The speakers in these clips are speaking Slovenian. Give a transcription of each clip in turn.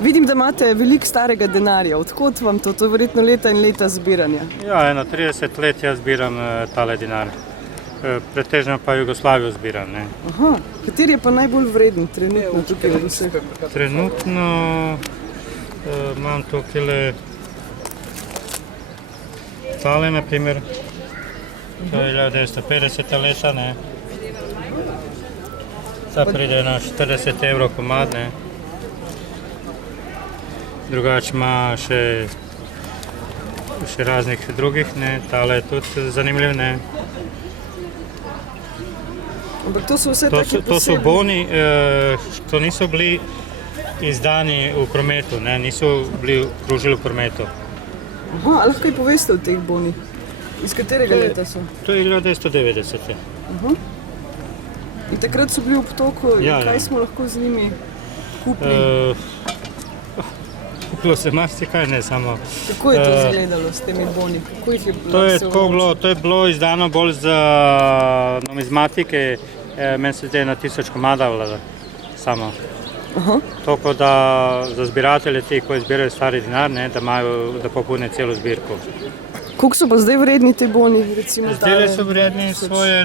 Vidim, da imate veliko starega denarja. Odkot vam to? To je verjetno leta in leta zbiranja. Ja, eno 30 let jaz zbiram tale denar. Pretežno pa Jugoslavijo zbiram. Ne. Aha, kateri je pa najbolj vreden trenutno tukaj od vseh? Trenutno imam tukaj tale, na primer, to je 1950 leta, ne. Zdaj pride na 40 evrov komad, ne. Drugače ima še raznih drugih, ne. Tale je tudi zanimiv, ne. Ampak to so vse take posebne? To so boni, to niso bili izdani v prometu, ne, niso bili kružili v prometu. Aha, a lahko kaj poveste o teh bonih? Iz katerega leta so? To je 1990. Aha. In takrat so bili v obtoku, kaj smo lahko z njimi kupili? Kupilo se marsikaj, ne samo. Kako je to izgledalo s temi boni? Kako jih je bilo? To je bilo izdano bolj za numizmatike, meni se zdaj na 1000 komadov samo. Toliko da za zbiratelje ti, koji zbirajo stari denar, da popune celo zbirko. Koliko so pa zdaj vredni ti boni? Zdaj so vredni svoje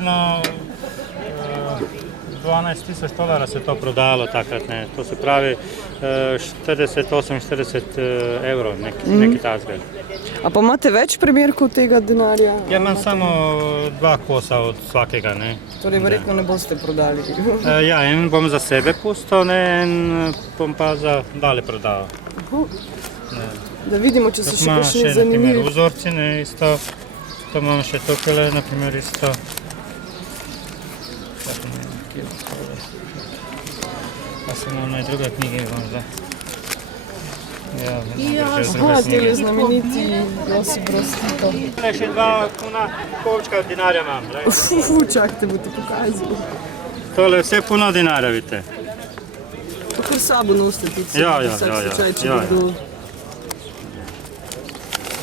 12.000 se to prodalo takrat, ne. To se pravi 48-40 evrov, nekaj takega. A pa imate več primerkov tega denarja? Ja, imam samo 2 kosa od vsakega, ne. Torej verjetno ne boste prodali? Ja, en bom za sebe pustil, ne, en bom pa za dalje prodal. Da vidimo, če so še kakšni zanimivi. Imam še, na primer, vzorci, ne, isto. To imam še tukaj, na primer, isto. Pa samo v druge knjige vam zdaj. Aha, tele znameniti Josip Broz Tito. Še 2 kuna kovčka denarja imam. Čakajte, bo ti pokazal. Tole vse puno denarja, vidite. To kar sabo nosite tudi vsak slučaj, če bi kdo...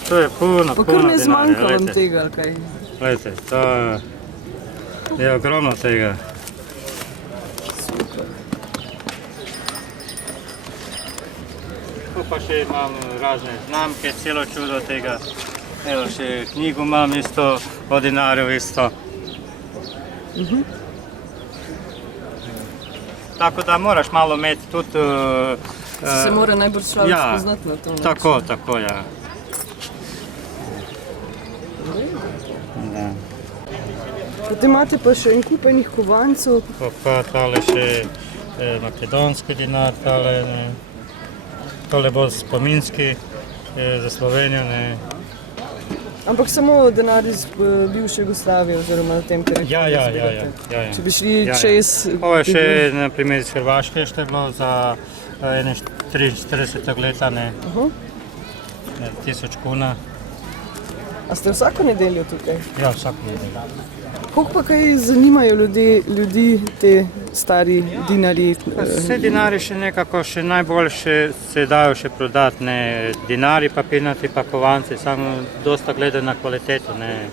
To je puno denarja. Pa kar ne zmanjka vam tega, ali kaj? Gledajte, to je ogromno tega. Tu pa še imam razne znamke, celo čudo tega. Evo, še knjigo imam isto, o denarju isto. Tako da moraš malo imeti tudi... Se mora najbolj človek spoznati na to. Tako, ja. Potem imate pa še en kup enih kovancev. Pa tale še makedonski denar, tole bolj spominski za Slovenijo, ne. Ampak samo denar iz bivše Jugoslavije oziroma na tem teritoriju zbirate? Ja. Če bi šli čez... Ovo je še, na primer, iz Hrvaške je bilo za 43 leta, ne. 1000 kuna. A ste vsako nedeljo tukaj? Ja, vsako nedeljo. Koliko pa kaj zanimajo ljudi te stari dinarji? Vse dinari še nekako najbolj se dajo še prodati, ne. Dinari, papirnati pa kovanci, samo dosta gledajo na kvaliteto, ne.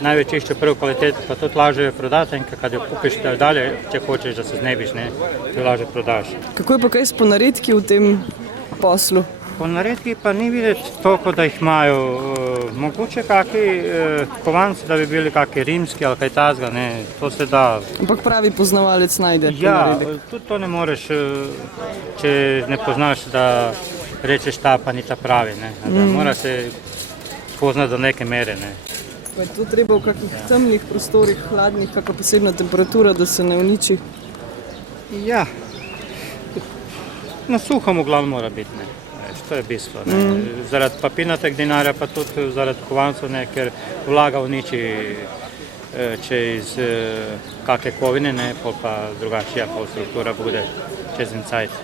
Največ iščejo prvo kvaliteto, pa tudi lažje jo prodati, in kad jo kupiš dalje, če hočeš, da se znebiš, ne, jo lažje prodaš. Kako je pa kaj s ponaredki v tem poslu? Ponaredki pa ni videti toliko, da jih imajo. Mogoče kakšni kovanci, da bi bili kakšni rimski ali kaj takega, ne, to se da. Ampak pravi poznavalec najde ponaredek? Ja, tudi to ne moreš, če ne poznaš, da rečeš ta pa ni ta pravi, ne. Mora se poznati do neke mere, ne. Pa je to treba v kakih temnih prostorih, hladnih, kakšna posebna temperatura, da se ne uniči? Ja, na suhom v glavu mora biti, ne. To je bistvo, ne. Zaradi papirnatega denarja, pa tudi zaradi kovancev, ne, ker vlaga uniči, če iz kakšne kovine, ne, pol pa drugačija pol struktura bude čez en cajt.